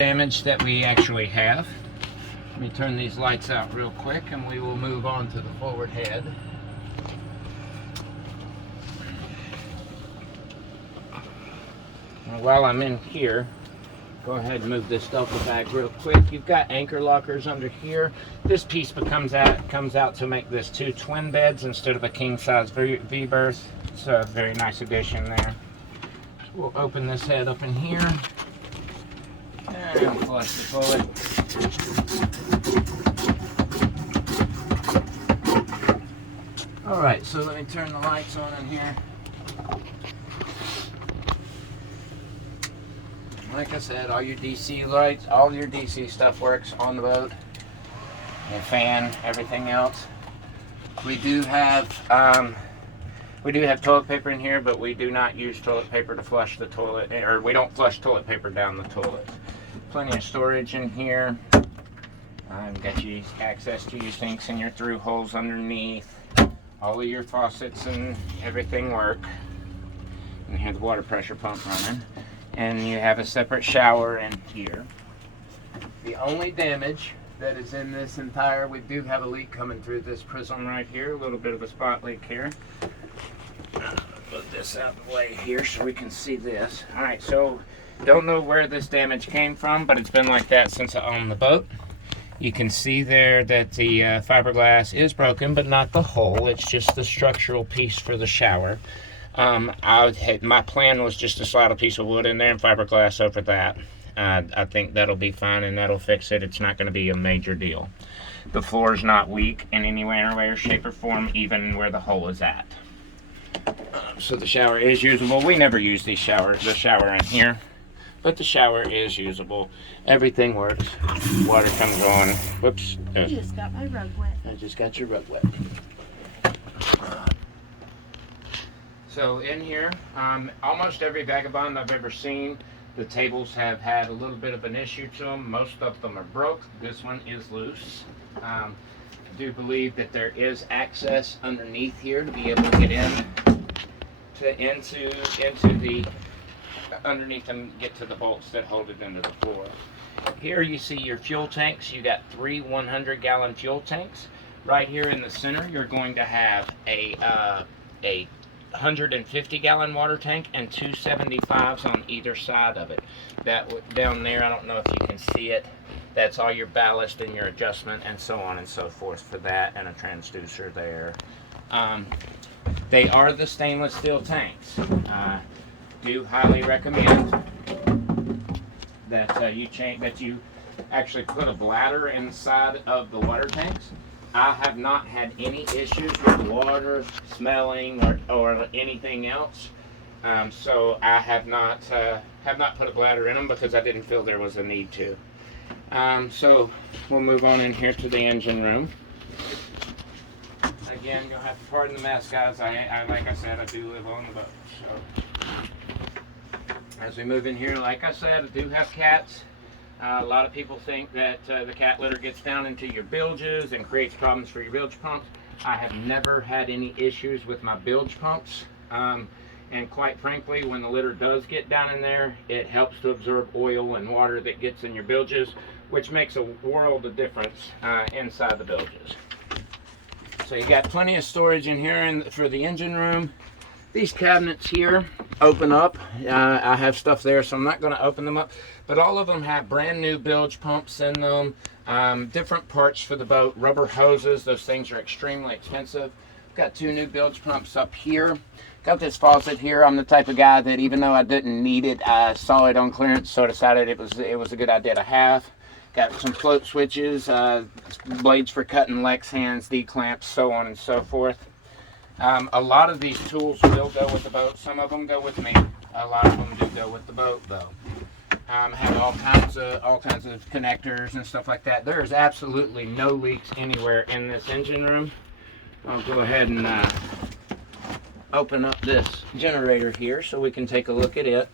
Damage that we actually have. Let me turn these lights out real quick and we will move on to the forward head. And while I'm in here, go ahead and move this duffel bag real quick. You've got anchor lockers under here. This piece comes out to make this 2 twin beds instead of a king size V-berth. It's a very nice addition there. We'll open this head up in here and flush the toilet. Alright, so let me turn the lights on in here. Like I said, all your DC lights, all your DC stuff works on the boat. Your fan, everything else. We do have toilet paper in here, but we do not use toilet paper to flush the toilet, or we don't flush toilet paper down the toilet. Plenty of storage in here. Got you access to your sinks and your through holes underneath. All of your faucets and everything work. And you have the water pressure pump running. And you have a separate shower in here. The only damage that is in this entire, we do have a leak coming through this prism right here, a little bit of a spot leak here. Put this out of the way here so we can see this. Alright, so don't know where this damage came from, but it's been like that since I owned the boat. You can see there that the fiberglass is broken, but not the hull. It's just the structural piece for the shower. My plan was just to slide a piece of wood in there and fiberglass over that. I think that'll be fine and that'll fix it. It's not going to be a major deal. The floor is not weak in any way or shape or form, even where the hole is at. So the shower is usable. We never use the shower in here, but the shower is usable. Everything works. Water comes on. Whoops. I just got my rug wet. I just got your rug wet. So in here, almost every vagabond I've ever seen, the tables have had a little bit of an issue to them. Most of them are broke. This one is loose. I do believe that there is access underneath here to be able to get into the underneath and get to the bolts that hold it into the floor. Here you see your fuel tanks. You got 3 100-gallon fuel tanks. Right here in the center, you're going to have a 150-gallon water tank and 2 75s on either side of it. That down there, I don't know if you can see it. That's all your ballast and your adjustment and so on and so forth for that, and a transducer there. They are the stainless steel tanks. Do highly recommend that you actually put a bladder inside of the water tanks. I have not had any issues with water smelling or anything else, so I have not put a bladder in them because I didn't feel there was a need to. So we'll move on in here to the engine room. Again, you'll have to pardon the mess, guys. I like I said, I do live on the boat. So as we move in here, like I said, I do have cats. A lot of people think that the cat litter gets down into your bilges and creates problems for your bilge pumps. I have never had any issues with my bilge pumps. And quite frankly, when the litter does get down in there, it helps to absorb oil and water that gets in your bilges, which makes a world of difference inside the bilges. So you got plenty of storage in here for the engine room. These cabinets here open up. I have stuff there, so I'm not going to open them up. But all of them have brand new bilge pumps in them, different parts for the boat, rubber hoses. Those things are extremely expensive. Got 2 new bilge pumps up here. Got this faucet here. I'm the type of guy that even though I didn't need it, I saw it on clearance, so I decided it was a good idea to have. Got some float switches, blades for cutting Lex hands, D-clamps, so on and so forth. A lot of these tools will go with the boat. Some of them go with me. A lot of them do go with the boat, though. Have all kinds of connectors and stuff like that. There is absolutely no leaks anywhere in this engine room. I'll go ahead and open up this generator here so we can take a look at it.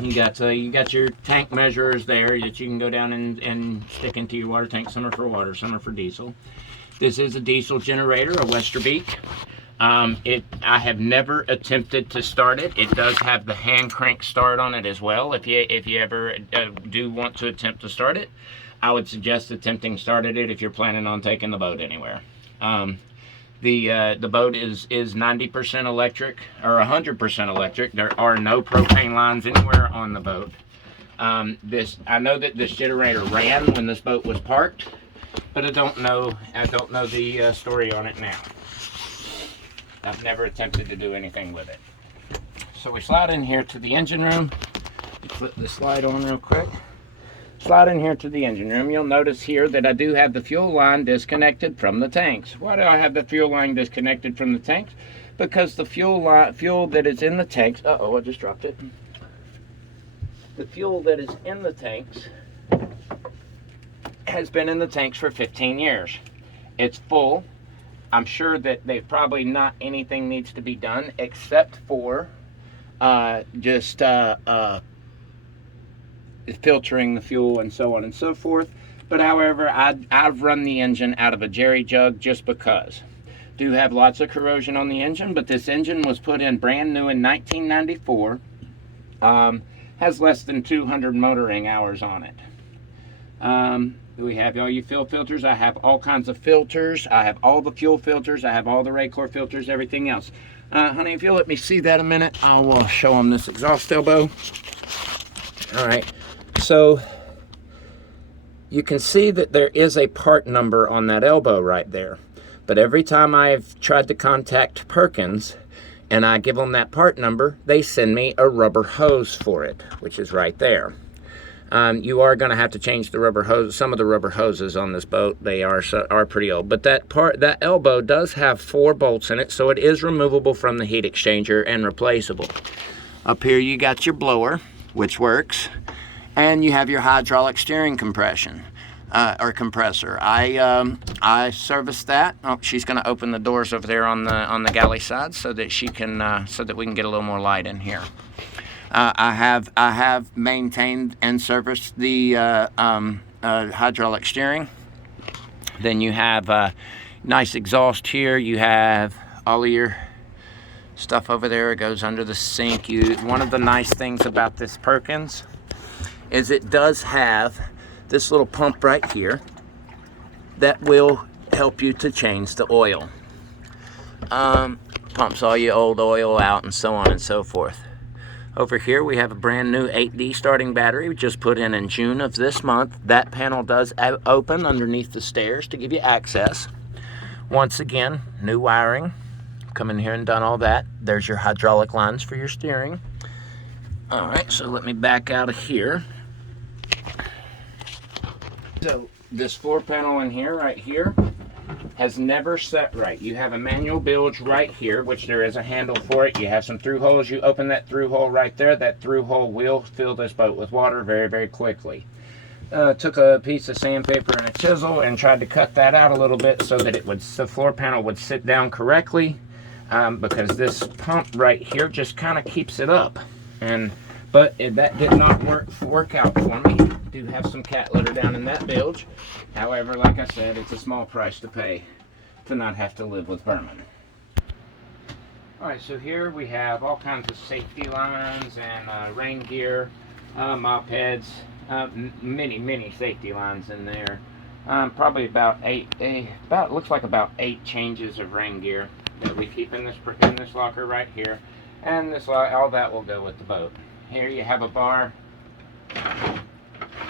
You got your tank measurers there that you can go down and stick into your water tank. Some are for water, some are for diesel. This is a diesel generator, a Westerbeek. I have never attempted to start it. It does have the hand crank start on it as well. If you ever do want to attempt to start it, I would suggest attempting starting it if you're planning on taking the boat anywhere. The boat is 90% electric or 100% electric. There are no propane lines anywhere on the boat. I know that this generator ran when this boat was parked, but I don't know the story on it now. I've never attempted to do anything with it. So we slide in here to the engine room. You flip the slide on real quick. Slide in here to the engine room. You'll notice here that I do have the fuel line disconnected from the tanks. Why do I have the fuel line disconnected from the tanks? Because the fuel that is in the tanks, uh-oh, I just dropped it. The fuel that is in the tanks has been in the tanks for 15 years. It's full. I'm sure that probably not anything needs to be done except for just filtering the fuel and so on and so forth. But however, I've run the engine out of a jerry jug just because. Do have lots of corrosion on the engine, but this engine was put in brand new in 1994. Has less than 200 motoring hours on it. We have all your fuel filters. I have all kinds of filters. I have all the fuel filters. I have all the Raycor filters, everything else. Honey, if you'll let me see that a minute, I will show them this exhaust elbow. All right, so you can see that there is a part number on that elbow right there. But every time I've tried to contact Perkins and I give them that part number, they send me a rubber hose for it, which is right there. You are going to have to change the rubber hose. Some of the rubber hoses on this boat, they are pretty old. But that elbow does have 4 bolts in it, so it is removable from the heat exchanger and replaceable. Up here you got your blower, which works, and you have your hydraulic steering compression or compressor. I serviced that. Oh, she's going to open the doors over there on the galley side so that she can so that we can get a little more light in here. I have maintained and serviced the hydraulic steering. Then you have nice exhaust here. You have all of your stuff over there. It goes under the sink. One of the nice things about this Perkins is it does have this little pump right here that will help you to change the oil. Pumps all your old oil out and so on and so forth. Over here we have a brand new 8D starting battery we just put in June of this month. That panel does open underneath the stairs to give you access. Once again, new wiring. Come in here and done all that. There's your hydraulic lines for your steering. All right, so let me back out of here. So this floor panel in here, right here, has never set right. You have a manual bilge right here, which there is a handle for it. You have some through holes. You open that through hole right there. That through hole will fill this boat with water very, very quickly. Took a piece of sandpaper and a chisel and tried to cut that out a little bit so that the floor panel would sit down correctly, because this pump right here just kind of keeps it up. But that did not work out for me. Do have some cat litter down in that bilge. However, like I said, it's a small price to pay to not have to live with vermin. Alright, so here we have all kinds of safety lines and rain gear, mop heads, many safety lines in there. Probably about looks like about 8 changes of rain gear that we keep in this locker right here. And all that will go with the boat. Here you have a bar,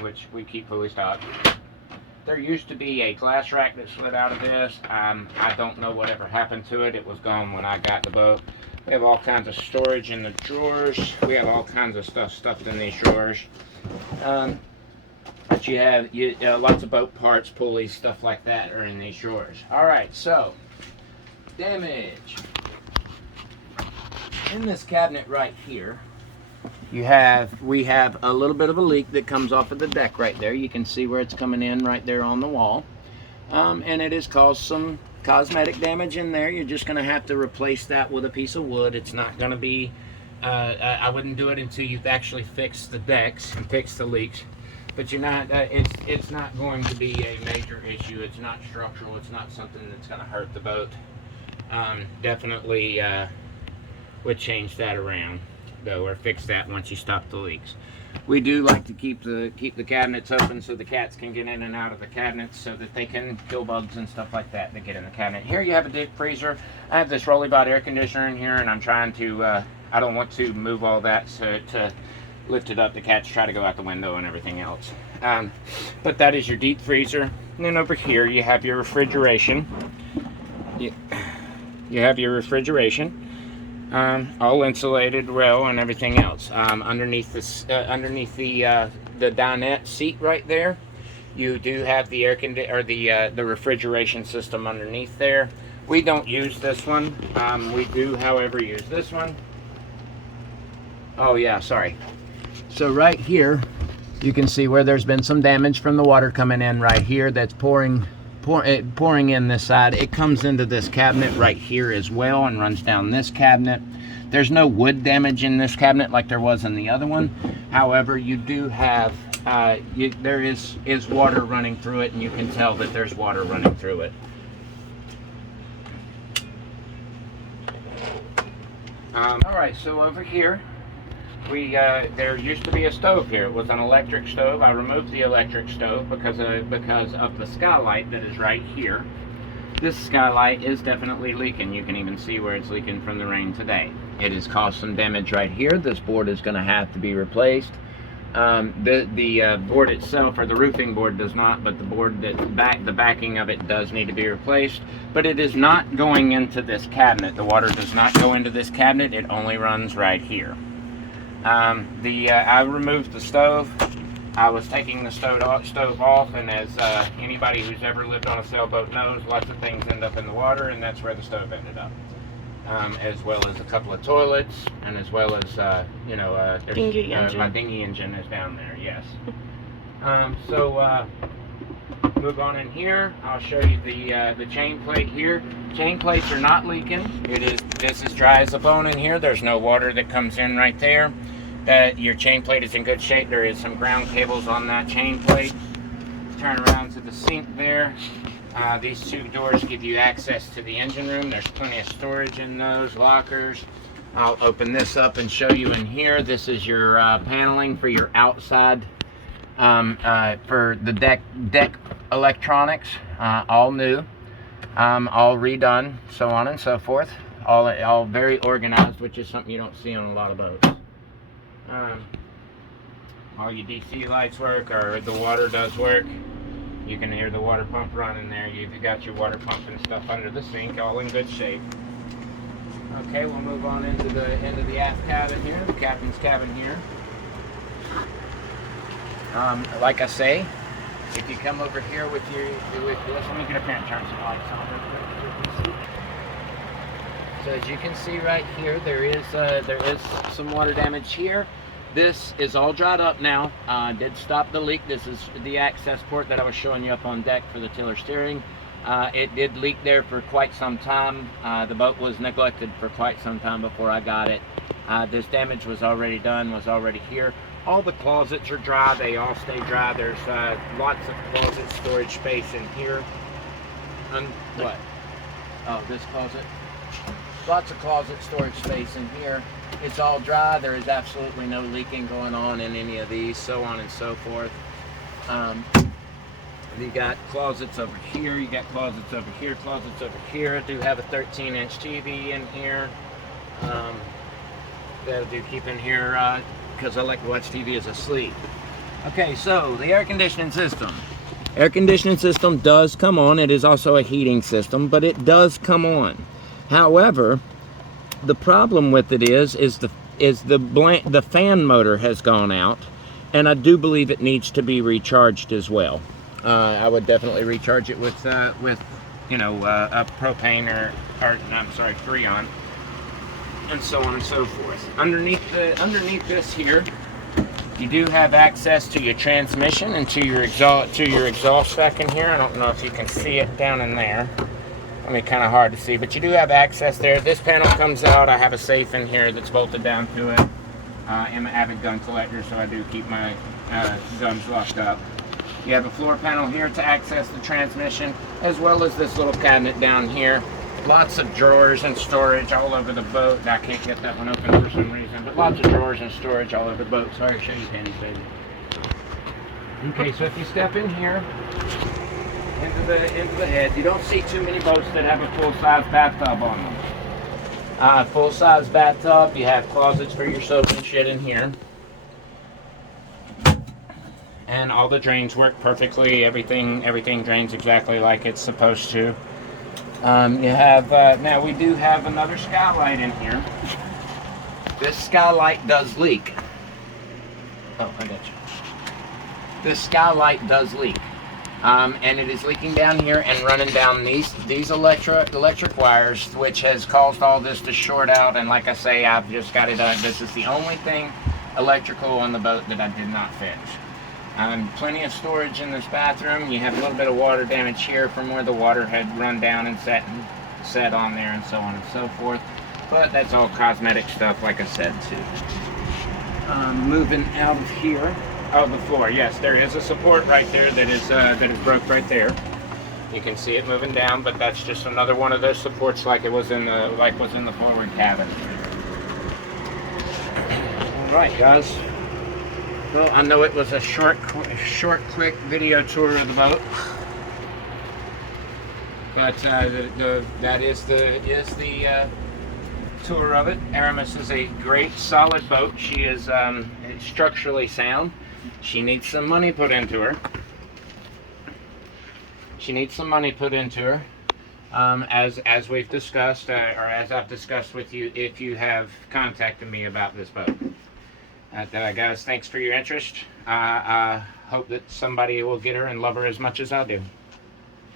which we keep fully stocked. There used to be a glass rack that slid out of this. I don't know whatever happened to it. It was gone when I got the boat. We have all kinds of storage in the drawers. We have all kinds of stuff stuffed in these drawers. But you have lots of boat parts, pulleys, stuff like that are in these drawers. All right, so damage. In this cabinet right here, we have a little bit of a leak that comes off of the deck right there. You can see where it's coming in right there on the wall. And it has caused some cosmetic damage in there. You're just going to have to replace that with a piece of wood. It's not going to be, I wouldn't do it until you've actually fixed the decks and fixed the leaks. But you're not, it's not going to be a major issue. It's not structural. It's not something that's going to hurt the boat. definitely would change that around though, or fix that once you stop the leaks. We do like to keep the cabinets open so the cats can get in and out of the cabinets, so that they can kill bugs and stuff like that that get in the cabinet. Here you have a deep freezer. I have this Rollybot air conditioner in here, and I'm trying to I don't want to move all that, so to lift it up, the cats try to go out the window and everything else. But that is your deep freezer. And then over here you have your refrigeration. You have your refrigeration. All insulated well and everything else. Underneath this, underneath the dinette seat right there, you do have the the refrigeration system underneath there. We don't use this one. We do, however, use this one. Oh yeah, sorry. So right here, you can see where there's been some damage from the water coming in right here. That's pouring in this side. It comes into this cabinet right here as well and runs down this cabinet. There's no wood damage in this cabinet like there was in the other one. However, you do have there is water running through it, and you can tell that there's water running through it. All right, so over here there used to be a stove here. It was an electric stove. I removed the electric stove because of the skylight that is right here. This skylight is definitely leaking. You can even see where it's leaking from the rain today. It has caused some damage right here. This board is going to have to be replaced. The board itself, or the roofing board, does not, but the board the backing of it does need to be replaced. But it is not going into this cabinet. The water does not go into this cabinet. It only runs right here. I removed the stove. I was taking the stove off, and as anybody who's ever lived on a sailboat knows, lots of things end up in the water, and that's where the stove ended up. As well as a couple of toilets, and as well as my dinghy engine is down there. Yes. Move on in here. I'll show you the chain plate here. Chain plates are not leaking. This is dry as a bone in here. There's no water that comes in right there. Your chain plate is in good shape. There is some ground cables on that chain plate. Turn around to the sink there. These two doors give you access to the engine room. There's plenty of storage in those lockers. I'll open this up and show you in here. This is your paneling for your outside, for the deck electronics, all new, all redone, so on and so forth. All very organized, which is something you don't see on a lot of boats. All your DC lights work, or the water does work. You can hear the water pump running there. You've got your water pump and stuff under the sink, all in good shape. Okay, we'll move on into the aft cabin here, the captain's cabin here. Like I say, if you come over here with this, let me get up here and turn some lights on real quick. So as you can see right here, there is some water damage here. This is all dried up now. Did stop the leak. This is the access port that I was showing you up on deck for the tiller steering. It did leak there for quite some time. The boat was neglected for quite some time before I got it. This damage was already done, was already here. All the closets are dry. They all stay dry. There's lots of closet storage space in here. What? Oh, this closet. Lots of closet storage space in here. It's all dry. There is absolutely no leaking going on in any of these, so on and so forth. You got closets over here. You got closets over here. Closets over here. I do have a 13-inch TV in here. That I do keep in here because I like to watch TV as I sleep. Okay, so the air conditioning system. Air conditioning system does come on. It is also a heating system, but it does come on. However, the problem with it is the fan motor has gone out, and I do believe it needs to be recharged as well. I would definitely recharge it with a propane or I'm sorry, Freon, and so on and so forth. Underneath this here, you do have access to your transmission and to your exhaust back in here. I don't know if you can see it down in there. I mean, kind of hard to see, but you do have access there. This panel comes out. I have a safe in here that's bolted down to it. I'm an avid gun collector, so I do keep my guns locked up. You have a floor panel here to access the transmission, as well as this little cabinet down here. Lots of drawers and storage all over the boat. I can't get that one open for some reason, but lots of drawers and storage all over the boat. Sorry to show you panties, baby. Okay, so if you step in here into the head, you don't see too many boats that have a full-size bathtub on them. Full-size bathtub. You have closets for your soap and shit in here. And all the drains work perfectly. Everything drains exactly like it's supposed to. You have now we do have another skylight in here. This skylight does leak. Oh, I got you. This skylight does leak, and it is leaking down here and running down these electric wires, which has caused all this to short out. And like I say, I've just got it done. This is the only thing electrical on the boat that I did not fix. Plenty of storage in this bathroom. You have a little bit of water damage here from where the water had run down and set on there, and so on and so forth. But that's all cosmetic stuff, like I said, too. Moving out of here, the floor. Yes, there is a support right there that is broke right there. You can see it moving down, but that's just another one of those supports, like it was in the forward cabin. All right, guys. Well, I know it was a short, quick video tour of the boat, but that is the tour of it. Aramis is a great, solid boat. She is structurally sound. She needs some money put into her. As we've discussed, or as I've discussed with you, if you have contacted me about this boat. Guys, thanks for your interest. I hope that somebody will get her and love her as much as I do.